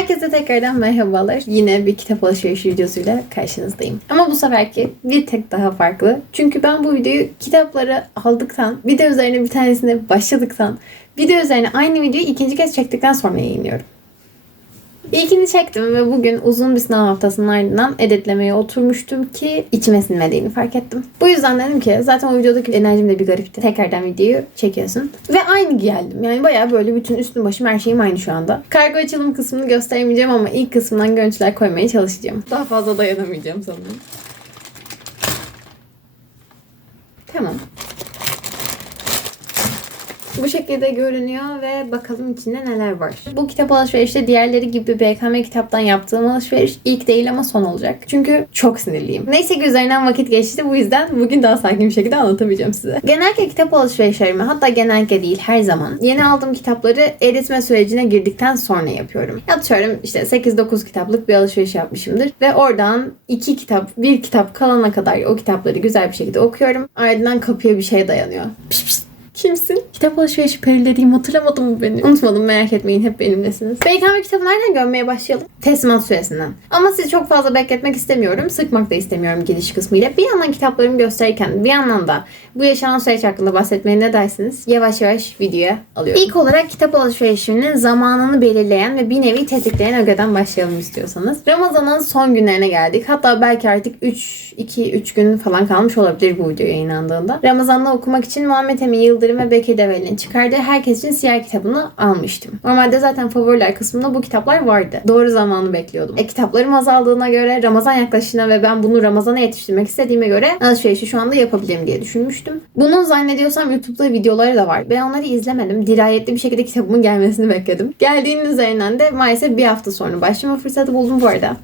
Herkese tekrardan merhabalar. Yine bir kitap alışverişi videosuyla karşınızdayım. Ama bu seferki bir tek daha farklı. Çünkü ben bu videoyu kitapları aldıktan, video üzerine bir tanesine başladıktan, video üzerine aynı videoyu ikinci kez çektikten sonra yayınlıyorum. İlkini çektim ve bugün uzun bir sınav haftasının ardından editlemeye oturmuştum ki içime sinmediğini fark ettim. Bu yüzden dedim ki zaten o videodaki enerjim de bir garipti. Tekrardan videoyu çekiyorsun. Ve aynı geldim. Yani bayağı böyle bütün üstüm başım her şeyim aynı şu anda. Kargo açılım kısmını gösteremeyeceğim ama ilk kısmından görüntüler koymaya çalışacağım. Daha fazla dayanamayacağım sanırım. Tamam. Bu şekilde görünüyor ve bakalım içinde neler var. Bu kitap alışverişte diğerleri gibi BKM kitaptan yaptığım alışveriş ilk değil ama son olacak. Çünkü çok sinirliyim. Neyse ki üzerinden vakit geçti bu yüzden bugün daha sakin bir şekilde anlatabileceğim size. Genellikle kitap alışverişlerimi hatta genellikle değil her zaman yeni aldığım kitapları eritme sürecine girdikten sonra yapıyorum. Atıyorum işte 8-9 kitaplık bir alışveriş yapmışımdır ve oradan 2 kitap, bir kitap kalana kadar o kitapları güzel bir şekilde okuyorum. Ardından kapıya bir şey dayanıyor. Pişt pişt. Kimsin? Kitap alışverişi perileriyim hatırlamadın mı beni? Unutmadım merak etmeyin hep benimlesiniz. BKM kitabı nereden görmeye başlayalım? Teslimat süresinden. Ama sizi çok fazla bekletmek istemiyorum. Sıkmak da istemiyorum giriş kısmıyla. Bir yandan kitaplarımı gösterirken bir yandan da bu yaşanan süreç hakkında bahsetmeye ne dersiniz? Yavaş yavaş videoya alıyorum. İlk olarak kitap alışverişinin zamanını belirleyen ve bir nevi tetikleyen ögeden başlayalım istiyorsanız. Ramazan'ın son günlerine geldik. Hatta belki artık 3 2-3 gün falan kalmış olabilir bu video yayınlandığında. Ramazan'da okumak için Muhammed Emin Yıldırım ve Bekir Develi'nin çıkardığı Herkes için Siyer kitabını almıştım. Normalde zaten favoriler kısmında bu kitaplar vardı. Doğru zamanı bekliyordum. E, kitaplarım azaldığına göre Ramazan yaklaşına ve ben bunu Ramazan'a yetiştirmek istediğime göre alışverişi şu anda yapabilirim diye düşünmüştüm. Bunun zannediyorsam YouTube'da videoları da var. Ben onları izlemedim. Dirayetli bir şekilde kitabımın gelmesini bekledim. Geldiğinin üzerinden de maalesef bir hafta sonra başlama fırsatı buldum bu arada.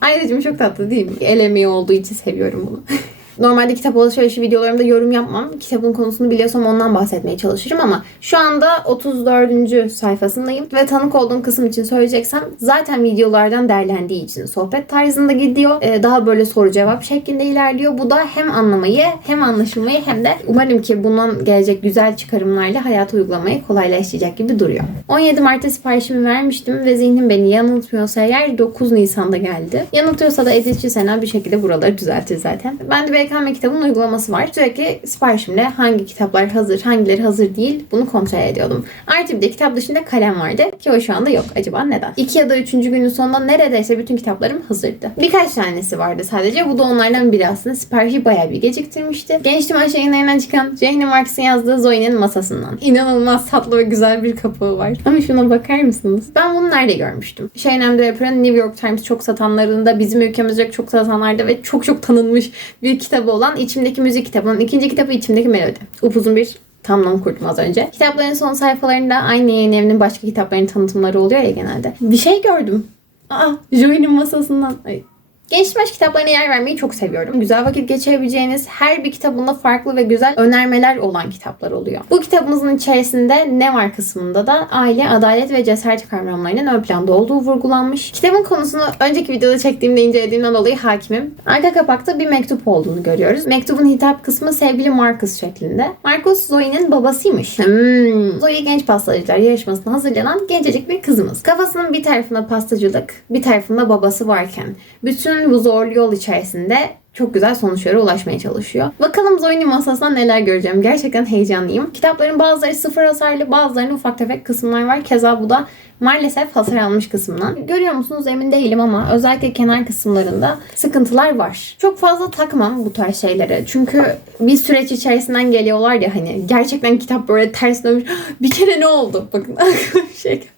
Ayrıcım çok tatlı değil mi? El olduğu için seviyorum bunu. Normalde kitap alışverişi videolarımda yorum yapmam. Kitabın konusunu biliyorsam ondan bahsetmeye çalışırım ama şu anda 34. sayfasındayım ve tanık olduğum kısım için söyleyeceksem zaten videolardan derlendiği için sohbet tarzında gidiyor. Ee, daha böyle soru cevap şeklinde ilerliyor. Bu da hem anlamayı hem anlaşılmayı hem de umarım ki bundan gelecek güzel çıkarımlarla hayata uygulamayı kolaylaştıracak gibi duruyor. 17 Mart'ta siparişimi vermiştim ve zihnim beni yanıltmıyorsa eğer 9 Nisan'da geldi. Yanıltıyorsa da edici Sena bir şekilde buraları düzeltir zaten. Ben de BKM kitabının uygulaması var. Sürekli siparişimle hangi kitaplar hazır, hangileri hazır değil bunu kontrol ediyordum. Artı bir de kitap dışında kalem vardı ki o şu anda yok. Acaba neden? İki ya da üçüncü günün sonunda neredeyse bütün kitaplarım hazırdı. Birkaç tanesi vardı sadece. Bu da onlardan biri aslında. Siparişi bayağı bir geciktirmişti. Gençtim Ayşe yayınlarından çıkan Jane Marks'ın yazdığı Zoe'nin masasından. İnanılmaz tatlı ve güzel bir kapağı var. Ama şuna bakar mısınız? Ben bunu nerede görmüştüm? Shane Draper'ın New York Times çok satanlarında, bizim ülkemizde çok satanlarda ve çok çok tanınmış bir kitabı olan İçimdeki Müzik kitabının ikinci kitabı İçimdeki Melodi. Upuzun bir tamlam kurdum az önce. Kitapların son sayfalarında aynı yayın evinin başka kitapların tanıtımları oluyor ya genelde. Bir şey gördüm. Aa, Joey'nin masasından. Ay, Genç baş kitaplarına yer vermeyi çok seviyorum. Güzel vakit geçirebileceğiniz her bir kitabında farklı ve güzel önermeler olan kitaplar oluyor. Bu kitabımızın içerisinde ne var kısmında da aile, adalet ve cesaret kavramlarının ön planda olduğu vurgulanmış. Kitabın konusunu önceki videoda çektiğimde incelediğimden dolayı hakimim. Arka kapakta bir mektup olduğunu görüyoruz. Mektubun hitap kısmı sevgili Marcus şeklinde. Marcus Zoe'nin babasıymış. Hmm. Zoe genç pastacılar yarışmasına hazırlanan gencecik bir kızımız. Kafasının bir tarafında pastacılık, bir tarafında babası varken bütün bu zorlu yol içerisinde çok güzel sonuçlara ulaşmaya çalışıyor. Bakalım Zoe'nin masasından neler göreceğim. Gerçekten heyecanlıyım. Kitapların bazıları sıfır hasarlı, bazılarının ufak tefek kısımlar var. Keza bu da maalesef hasar almış kısmından. Görüyor musunuz emin değilim ama özellikle kenar kısımlarında sıkıntılar var. Çok fazla takmam bu tarz şeylere. Çünkü bir süreç içerisinden geliyorlar ya hani gerçekten kitap böyle ters dönmüş. Bir kere ne oldu? Bakın şey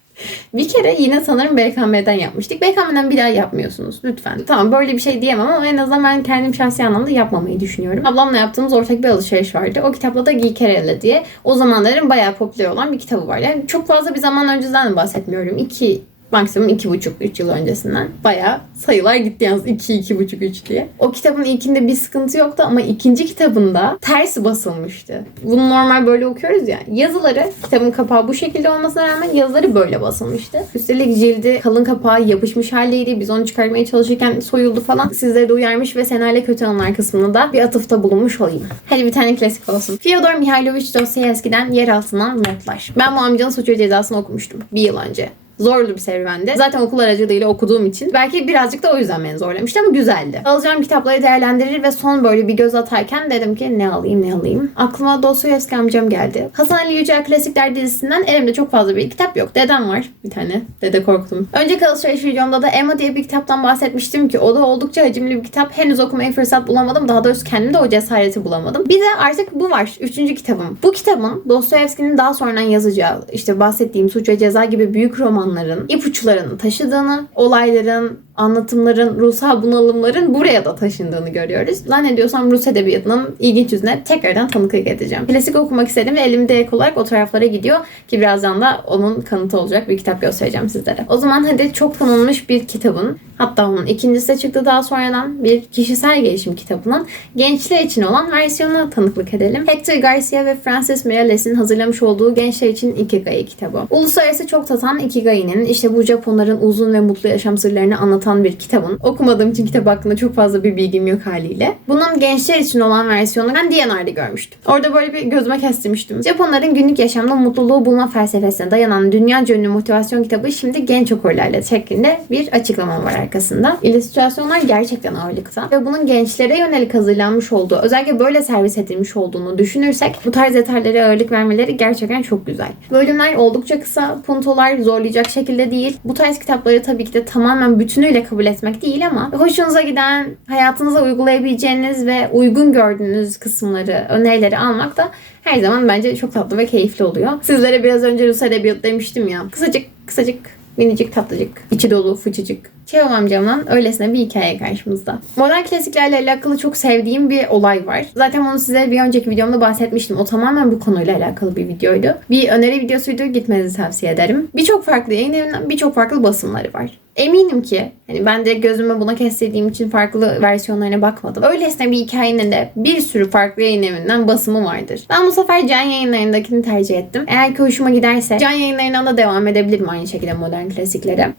bir kere yine sanırım BKM'den yapmıştık. BKM'den bir daha yapmıyorsunuz lütfen. Tamam böyle bir şey diyemem ama en azından ben kendim şahsi anlamda yapmamayı düşünüyorum. Ablamla yaptığımız ortak bir alışveriş vardı. O kitapla da Giykerelle diye o zamanların bayağı popüler olan bir kitabı var. Yani çok fazla bir zaman öncesinden bahsetmiyorum. İki maksimum iki buçuk üç yıl öncesinden. Bayağı sayılar gitti yalnız iki iki buçuk üç diye. O kitabın ilkinde bir sıkıntı yoktu ama ikinci kitabında ters basılmıştı. Bunu normal böyle okuyoruz ya. Yazıları kitabın kapağı bu şekilde olmasına rağmen yazıları böyle basılmıştı. Üstelik cildi kalın kapağı yapışmış haldeydi. Biz onu çıkarmaya çalışırken soyuldu falan. Sizleri de uyarmış ve senaryo kötü anlar kısmında da bir atıfta bulunmuş olayım. Hadi bir tane klasik olsun. Fyodor Mihailovich Dostoyevski'den yer altından notlar. Ben bu amcanın suç ve cezasını okumuştum bir yıl önce. Zorlu bir serüvendi. Zaten okul aracılığıyla okuduğum için. Belki birazcık da o yüzden beni zorlamıştı ama güzeldi. Alacağım kitapları değerlendirir ve son böyle bir göz atarken dedim ki ne alayım ne alayım. Aklıma Dostoyevski amcam geldi. Hasan Ali Yücel Klasikler dizisinden elimde çok fazla bir kitap yok. Dedem var bir tane. Dede korktum. Önceki alışveriş videomda da Emma diye bir kitaptan bahsetmiştim ki o da oldukça hacimli bir kitap. Henüz okumaya fırsat bulamadım. Daha doğrusu kendimde o cesareti bulamadım. Bir de artık bu var. Üçüncü kitabım. Bu kitabın Dostoyevski'nin daha sonradan yazacağı işte bahsettiğim Suç ve Ceza gibi büyük romanların ipuçlarını taşıdığını, olayların, anlatımların, ruhsal bunalımların buraya da taşındığını görüyoruz. Zannediyorsam Rus edebiyatının ilginç yüzüne tekrardan tanıklık edeceğim. Klasik okumak istedim ve elimde ek olarak o taraflara gidiyor ki birazdan da onun kanıtı olacak bir kitap göstereceğim sizlere. O zaman hadi çok tanınmış bir kitabın hatta onun ikincisi de çıktı daha sonradan bir kişisel gelişim kitabının gençler için olan versiyonuna tanıklık edelim. Hector Garcia ve Francis Mirales'in hazırlamış olduğu gençler için Ikigai kitabı. Uluslararası çok satan Ikigai'nin işte bu Japonların uzun ve mutlu yaşam sırlarını anlatan bir kitabın. Okumadığım için kitap hakkında çok fazla bir bilgim yok haliyle. Bunun gençler için olan versiyonunu ben DNR'de görmüştüm. Orada böyle bir gözüme kestirmiştim. Japonların günlük yaşamda mutluluğu bulma felsefesine dayanan dünya ünlü motivasyon kitabı şimdi genç okurlarla şeklinde bir açıklama var arkasında. İllüstrasyonlar gerçekten ağırlıkta ve bunun gençlere yönelik hazırlanmış olduğu, özellikle böyle servis edilmiş olduğunu düşünürsek bu tarz detaylara ağırlık vermeleri gerçekten çok güzel. Bölümler oldukça kısa, puntolar zorlayacak şekilde değil. Bu tarz kitapları tabii ki de tamamen bütünüyle kabul etmek değil ama hoşunuza giden, hayatınıza uygulayabileceğiniz ve uygun gördüğünüz kısımları, önerileri almak da her zaman bence çok tatlı ve keyifli oluyor. Sizlere biraz önce Rus edebiyatı demiştim ya. Kısacık kısacık minicik tatlıcık, içi dolu fıçıcık. Çevam amcamdan öylesine bir hikaye karşımızda. Modern klasiklerle alakalı çok sevdiğim bir olay var. Zaten onu size bir önceki videomda bahsetmiştim. O tamamen bu konuyla alakalı bir videoydu. Bir öneri videosuydu. Gitmenizi tavsiye ederim. Birçok farklı yayın evinden birçok farklı basımları var. Eminim ki hani ben de gözüme buna kestirdiğim için farklı versiyonlarına bakmadım. Öylesine bir hikayenin de bir sürü farklı yayın evinden basımı vardır. Ben bu sefer Can yayınlarındakini tercih ettim. Eğer ki hoşuma giderse Can yayınlarından da devam edebilirim aynı şekilde modern klasiklere.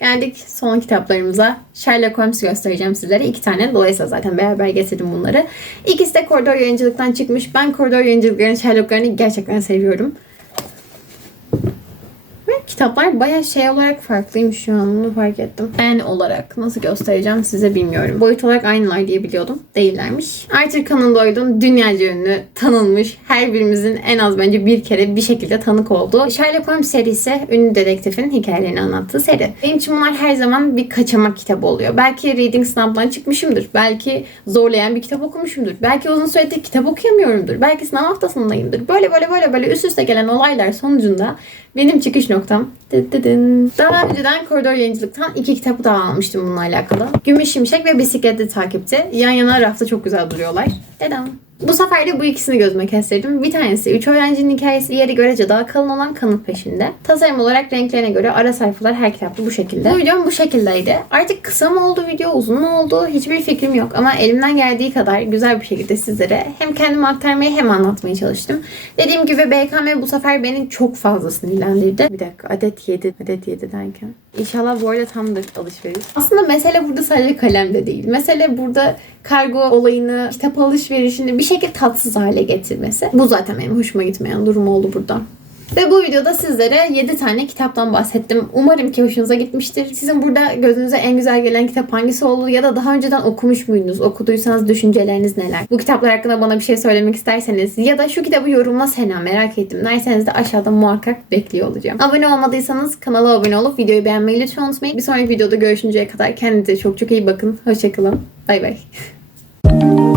Geldik son kitaplarımıza. Sherlock Holmes göstereceğim sizlere. iki tane. Dolayısıyla zaten beraber getirdim bunları. İkisi de koridor yayıncılıktan çıkmış. Ben koridor yayıncılıklarının Sherlock'larını gerçekten seviyorum. Kitaplar bayağı şey olarak farklıymış şu an. Bunu fark ettim. En olarak nasıl göstereceğim size bilmiyorum. Boyut olarak aynılar diye biliyordum. Değillermiş. Arthur Conan Doyle'un dünyaca ünlü, tanınmış, her birimizin en az bence bir kere bir şekilde tanık olduğu Sherlock Holmes serisi ünlü dedektifin hikayelerini anlattığı seri. Benim için bunlar her zaman bir kaçamak kitabı oluyor. Belki reading sınavdan çıkmışımdır. Belki zorlayan bir kitap okumuşumdur. Belki uzun süredir kitap okuyamıyorumdur. Belki sınav haftasındayımdır. Böyle böyle böyle böyle üst üste gelen olaylar sonucunda benim çıkış noktam. Daha önceden koridor yayıncılıktan iki kitabı daha almıştım bununla alakalı. Gümüş Şimşek ve Bisikletli Takipçi. Yan yana rafta çok güzel duruyorlar. Dedem. Bu sefer de bu ikisini gözüme kestirdim. Bir tanesi üç öğrencinin hikayesi, diğeri görece daha kalın olan kanıt peşinde. Tasarım olarak renklerine göre ara sayfalar her kitapta bu şekilde. Bu videom bu şekildeydi. Artık kısa mı oldu video, uzun mu oldu hiçbir fikrim yok. Ama elimden geldiği kadar güzel bir şekilde sizlere hem kendimi aktarmaya hem anlatmaya çalıştım. Dediğim gibi BKM bu sefer beni çok fazla sinirlendirdi. Bir dakika adet 7, adet 7 derken. İnşallah bu arada tamdır alışveriş. Aslında mesele burada sadece kalemde değil. Mesele burada kargo olayını, kitap alışverişini bir şekilde tatsız hale getirmesi. Bu zaten benim hoşuma gitmeyen durum oldu burada. Ve bu videoda sizlere 7 tane kitaptan bahsettim. Umarım ki hoşunuza gitmiştir. Sizin burada gözünüze en güzel gelen kitap hangisi oldu ya da daha önceden okumuş muydunuz? Okuduysanız düşünceleriniz neler? Bu kitaplar hakkında bana bir şey söylemek isterseniz ya da şu kitabı yorumla Sena merak ettim derseniz de aşağıda muhakkak bekliyor olacağım. Abone olmadıysanız kanala abone olup videoyu beğenmeyi lütfen unutmayın. Bir sonraki videoda görüşünceye kadar kendinize çok çok iyi bakın. Hoşçakalın. Bay bay.